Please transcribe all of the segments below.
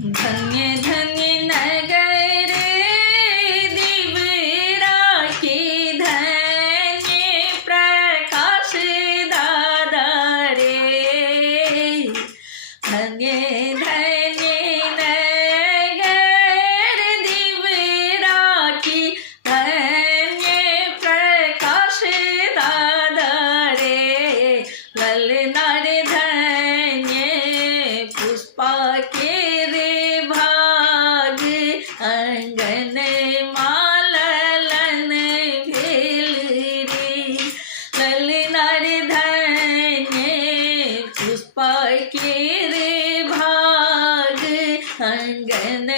धन्य धन्य नगर दिवरा के धन्य प्रकाश दादा रे। धन्य धन्य नगर दिवरा की धन्य प्रकाश दादा रे। ललना रे धन्य पुष्पा के अंगन मालन भेल रे। ललना रे धन्य पुष्पा के रे भाग अंगन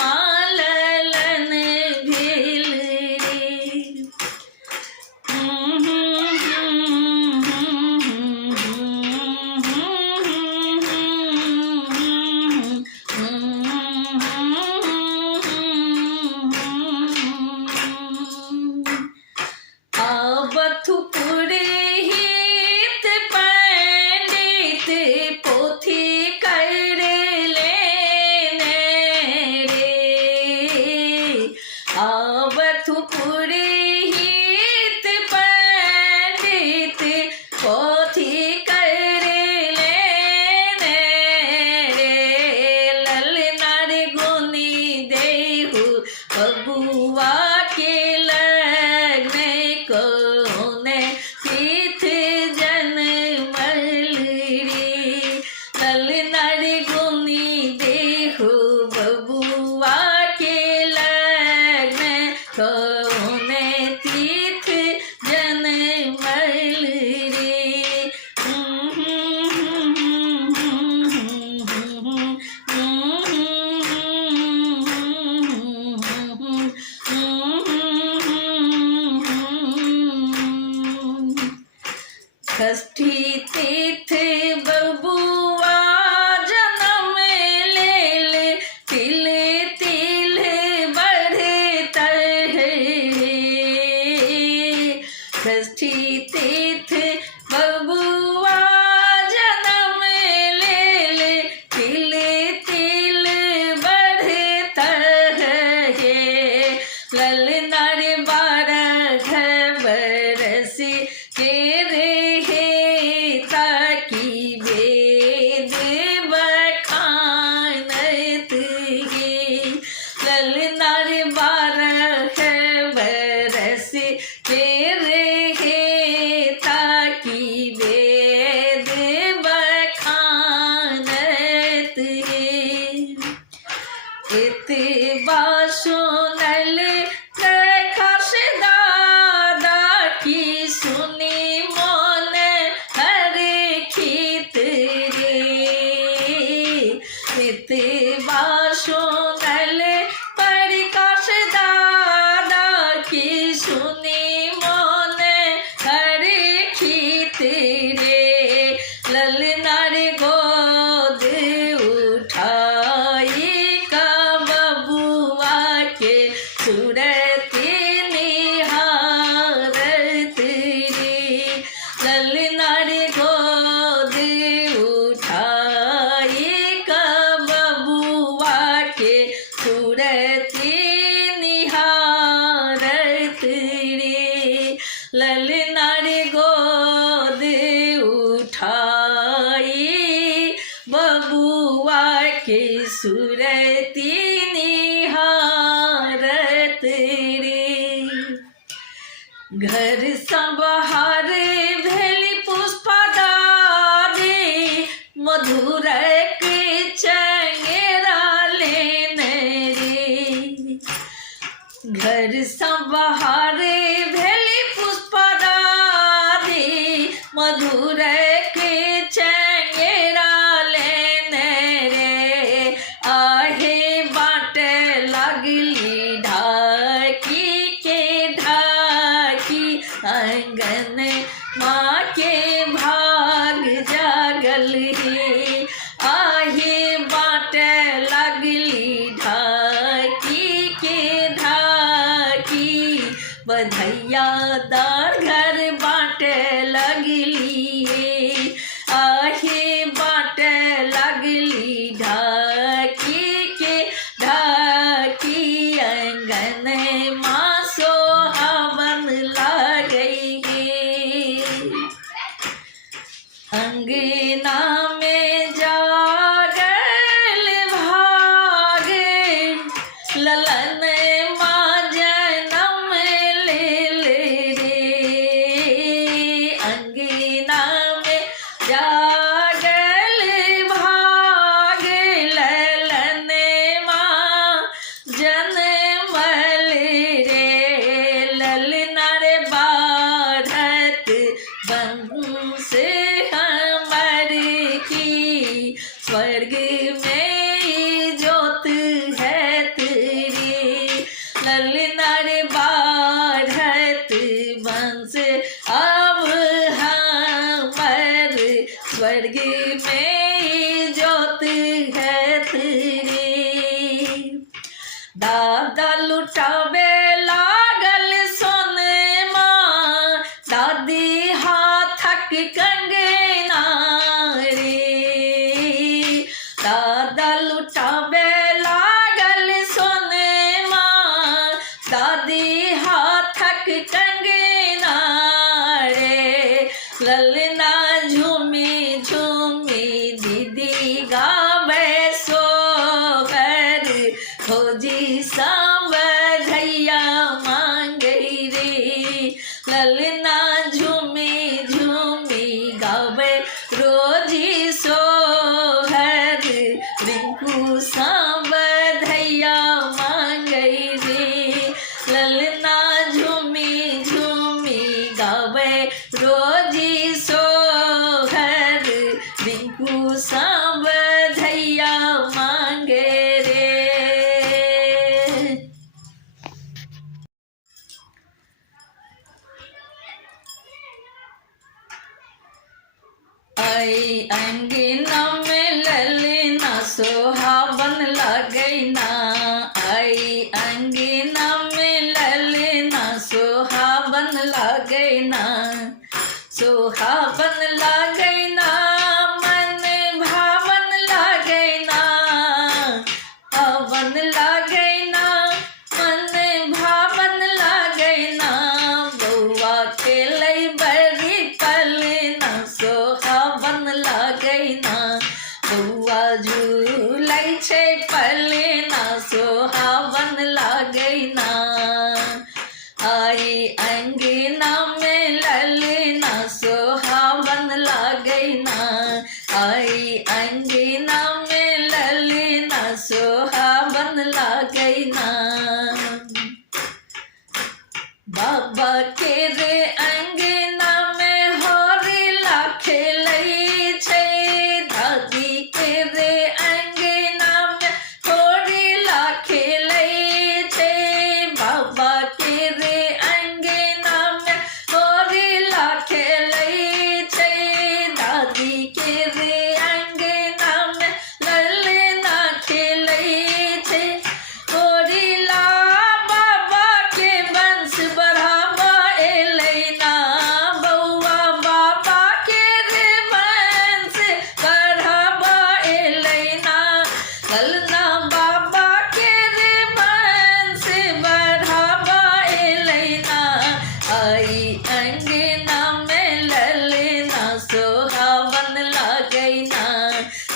मालन भेल रे। बथुपुर हित पंडित पोथी कर लेने रे। बथुपुर हित पंडित पोथी कर लेने रे। ललना रे गुनी देहु बबुआ के लग्न को ललना रे गुनी देहु बबुआ के लग्न कौने तीर्थ जनमल रे। षष्ठी तीर्थ बबुआ जन्म ले ले तिल तिल बढ़ता है। षष्ठी तीर्थ बबुआ जन्म ले ले तिल तिल बढ़ता है। ललना रे 12 बरस के रे ताकि वेद बखानत है। ललना रे 12 बरस के रे ताकि वेद बखानत है। इत बासुनल प्रकाश दादा की सुनी मन हर खीत रे। इत बासुनल प्रकाश दादा की सुनी मन हर खीत रे। ललना रे गोद उठाई का बबुआ के सूरत निहारत रे। ललना रे गोद उठाई का बबुआ के सूरत निहारत रे। ललना रे गोद उठाई बबुआ के सूरत निहारत रे। घर संबहार भेली पुष्पा दादी मधुर के चंगेरा लेने रे। घर संबहार भेली पुष्पा दादी मधुर के चंगेरा लेने रे। आहे बाट लगली ढाकी के ढाकी अंगन माँ के भाग जागल रे। आहे बाट लगली ढाकी के ढाकी बधैया दार घर बाट लगली आहे बाट लगली ढाकी कंगना रे। ललना झूमी झूमी दीदी गावे सोहर, भौजी सांब धैया मांगे रे। ललना झूमी झूमी गावे रोजी सोहर, रिंकू सांब धैया मांगे रे। ललना झूमी झूमी गावे रोजी सोहर, रिंकू सांब धैया मांगे रे। आई अंगना में ललना सोहावन लगैना। आई अंगना में ललना सोहावन लगैना। सोहावन लगैना मन भावन लगैना। हवन लगैना मन भावन लगैना। बौआ खेलै बड़ी पलना सोहावन लगैना। बौआ झूलै छै पलना सोहावन लगैना। आई अंगना में ललना सोहावन लगैना। आई अंगना में ललना सोहावन लगैना। बाबा के रे अंगना में होरिला खेलै छै। दादी के रे अंगना में होरिला खेलै छै। बाबा के रे अंगना में होरिला खेलै छै। दादी के रे अंगना में ललना खेलै छै। होरिला बाबा के वंश बढ़ावा एलैना। बौआ बाबा के रे वंश बढ़ावा एलैना। ललना बाबा के रे वंश बढ़ावा एलैना। आई अंगना में ललना सोहावन लगैना।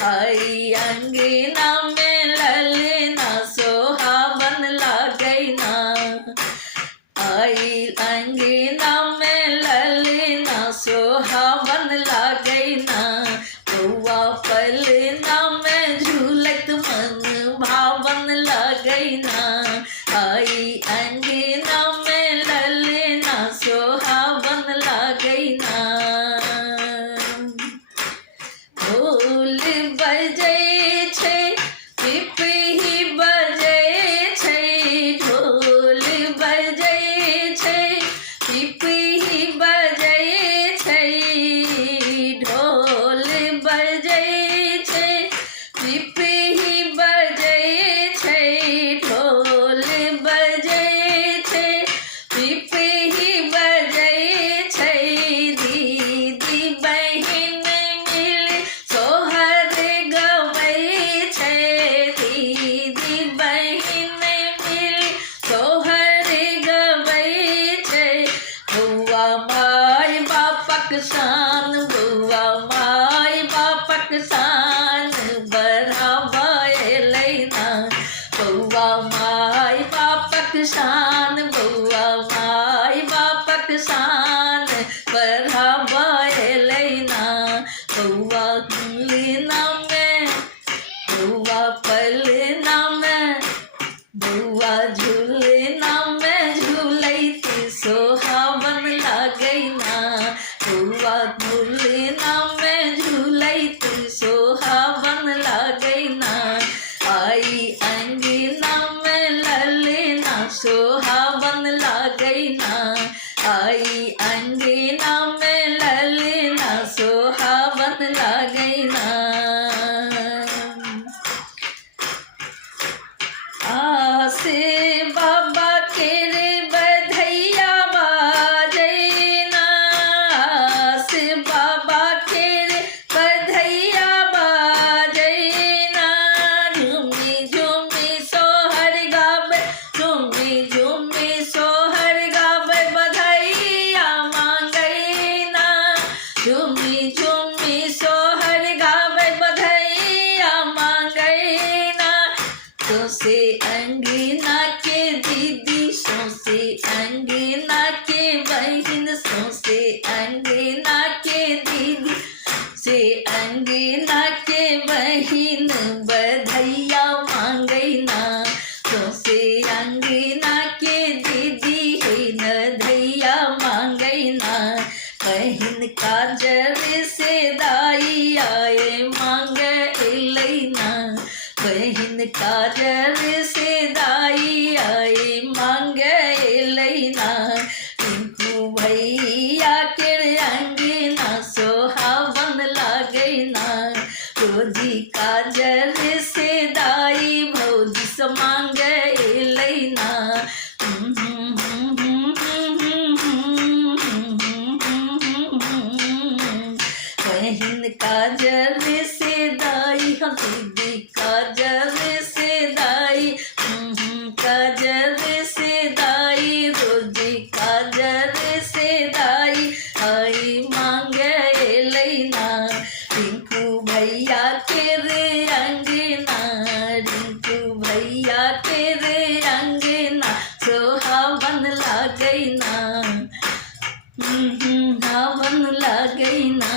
आई अंगना में ललना सोहावन लगैना। आई अंगना में ललना सोहावन लगैना। बौआ पलना में झूलत मन भावन लगैना। आई अंगना में ललना सोहावन लगैना। ढोल बजै छै पिपही बजै छै। ढोल बजै छै पिपही बजै छै। ढोल बजै छै पिपही बजै छै। ढोल बजै छै पिपही बजै छै। दीदी बहिन मिल सोहर गबै छै। दीदी बहिन मिल सोहर गबै छै। बौआ माय बापक शान, बौआ माय बापक शान बढ़ावा एलैना। बौआ माय बापक शान, बौआ माय बापक शान बढ़ावा एलैना। बौआ पलना में बौआ पलना में बौआ झूलना में झूलैती सोहावन लगैना। बौआ झूलना में झूलैती सोहावन लगैना। आई अंगना में ललना सोहावन लगैना। आई अंगना में ललना सोहावन लगैना। आसे बाबा के रे बधैया बाजैना। आसे बाबा के रे बधैया बाजैना। झूमी झूमी सोहर गावे, झूमी झूमी सोहर गावे बधा बधैया मांगई ना बहिन काजर से दाई आए मांग ना बहिन काजर से दाई आए मांग ना टिंकू भैया के अंगना सोहावन लागे ना रोजी काजर से दाई भौजी से मांग ना बहिन काजल से दाई हम दीदी काजल से दाई काजल से दाई रोजी काजल से दाई आई मांगे लेना रिंकू भैया के रे अंगना रिंकू भैया के रे अंगना सोहावन लागई ना हावन लागई ना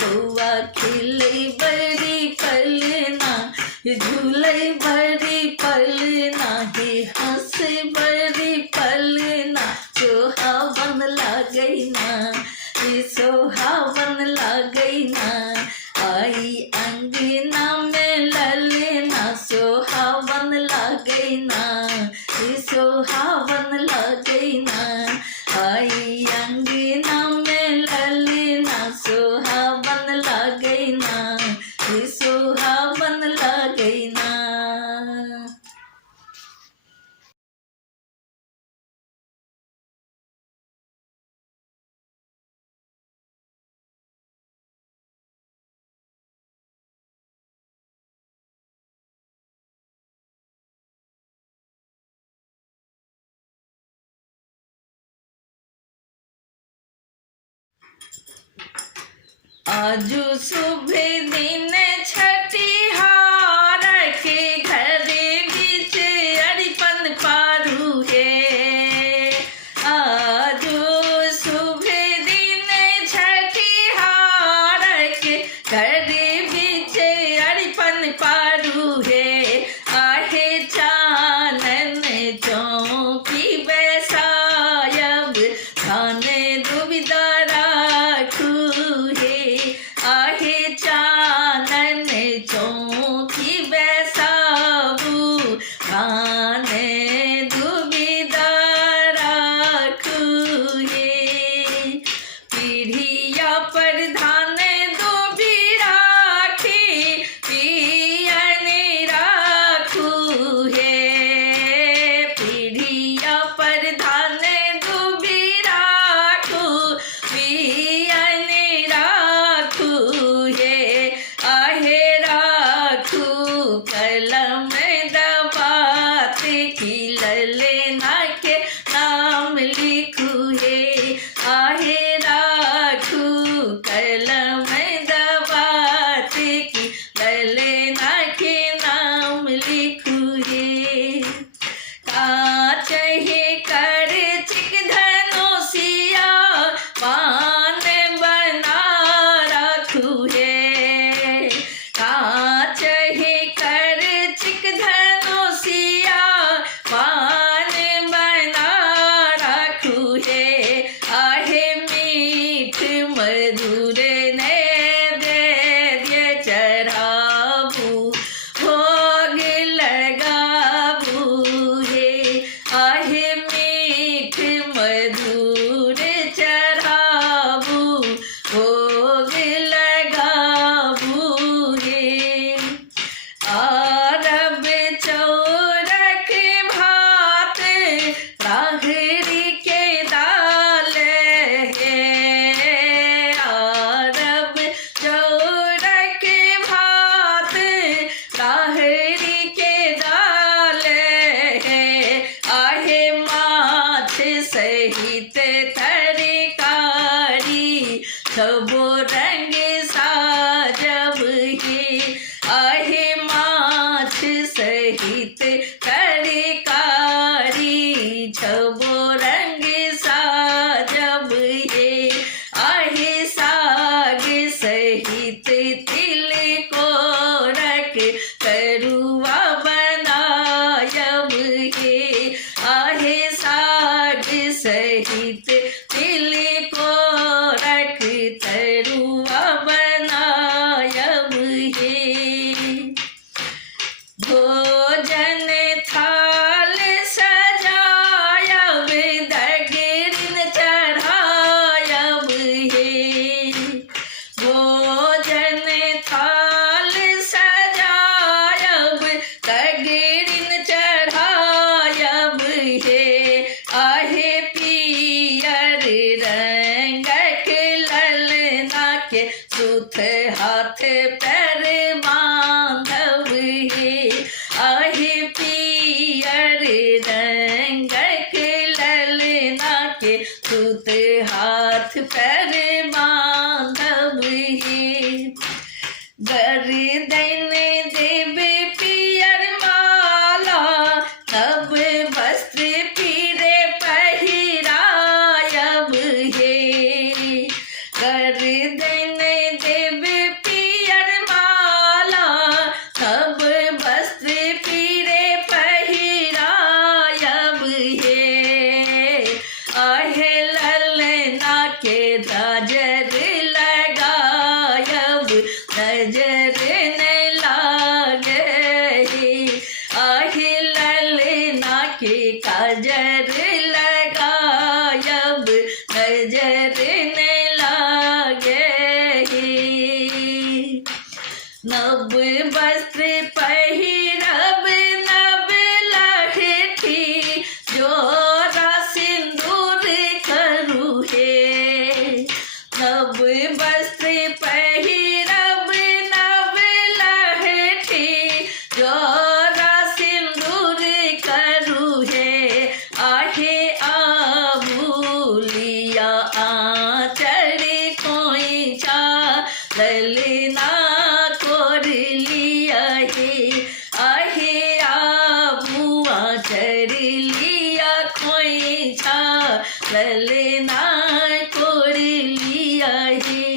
बउआ खेले बड़ी पलना झूले बड़ी पलना ही हंसे बड़ी पलना सोहावन लागई ना सोहावन लागई ना आई अंगना में ललना सोहावन लागई ना सोहावन लागई ना आई अंगना में ललना सोहावन लागई ना सोहावन लागई ना। आजू सुबह दिन छठिहार के घर बीच अरिपन पारू है आजू सुबह दिन छठिहार के घर बीच अरिपन पारू है आहे चानन चौकी बैसायब खाने दुविधा राखू है आहे चानन चौकी बैसाबू खाने दुविधा राखू है पीढ़िया पर धान दुबी राखी पियन राखू है पीढ़िया पर धान दुबी राखू पियन राखू है आहे राखू कलम दबात की ललना के नाम लिखू है आहे राखू कलम दबात की ललना के नाम लिखू है काच है कर चिक धनुषिया पान बना रखू है काच है कर चिक धनुषिया पान बना रखू है आहे मीठ मधुर नैवेद्य चढ़ाबू भोग लगाबू है आहे मीठ मधुर चढ़ाबू भोग लगाबू है आरब चौरक भात राहरी के दाल है आरब चौरक भात राहरी के दाल है आहे माछ सहित तरकारी सबो रंग साजब है आहे माछ सहित तरकारी छबो रंग साजब है आहे साग सहित तिल को रख तरुआ बनायब है आहे साग सहित सहित तिल को रख तरुआ बनायब हे। भोजन थाल सजायब दगरिन चढ़ायब हे। भोजन थाल सजायब दगरिन चढ़ायब हे। आहे पियर रंगक ललना के सुथ हाथ पैर बांधब हे। आहे पियर रंगक ललना के सुत हाथ पैर बांधब हे। गर्दन देव पियर माला नव वस्त्र पीरे पहिरायब हे। गर्दन देव पियर माला नव वस्त्र पीरे पहिरायब हे। आहे ललना के नजर लगायब नजर न लागे हे। आहे ललना के काजर लगायब नजर न लागे हे। नव वस्त्र पहिरब नव लहठी जोरा सिंदूर करू हे। नव वस्त्र पहिरब नव लहठी जोरा सिंदूर करू हे। आहे आबूलिया आचर खोइछा ललना कोर लिया हे। आहे आबू आचर लिया खोइछा ललना कोर लिया हे।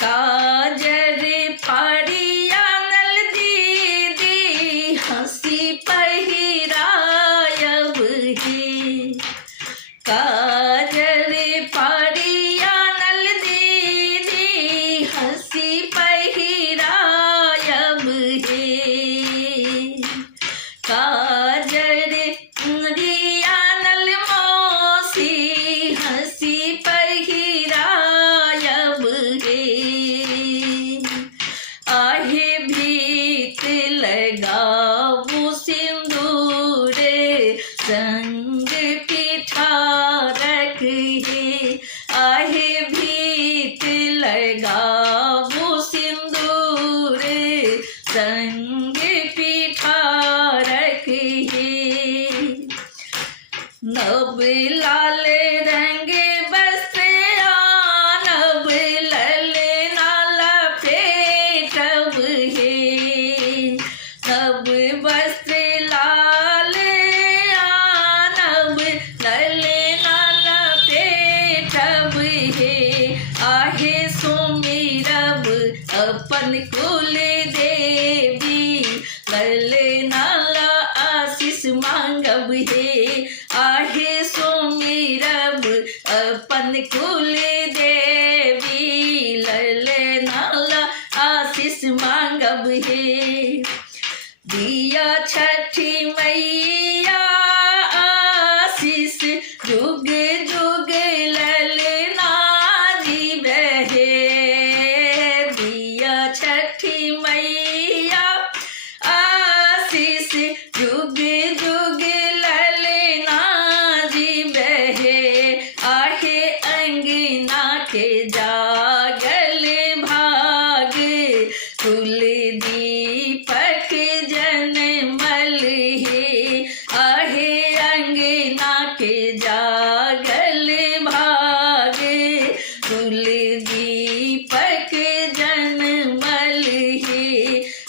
काजर पाड़िया नल दीदी हंसी पहिरायब हे। काजर पाड़िया नल दीदी हंसी पहिरायब हे। काजर रिया नल मौसी हंसी पहिरायब हे। आहे भीत लगाबू सिंदूर संग पिठारक हे। आहे भीत लगाबू सिंदूर संग पिठारक हे। नव लाल रंग वस्त्र आनब ललना लपेटब हे। नव वस्त्र लाल आनब ललना लपेटब हे। आहे सुमिरब अपन कुल देवी ललना आशीष मांगब हे। आहे सुमिरब अपन कुल देवी ललना आशीष मांगब हे। दिया छठी मैया आशीष जुग जुग ललना जीवे हे। दिया छठी मैया आशीष जुग जुग ललना जीवे हे। आहे अंगना के जागल भाग कुल दीपक जनमल हे। आहे अंगना के जागल भाग कुल दीपक जनमल हे।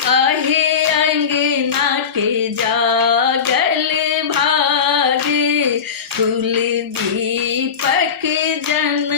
आहे अंगना के जागल भाग कुल दीपक जन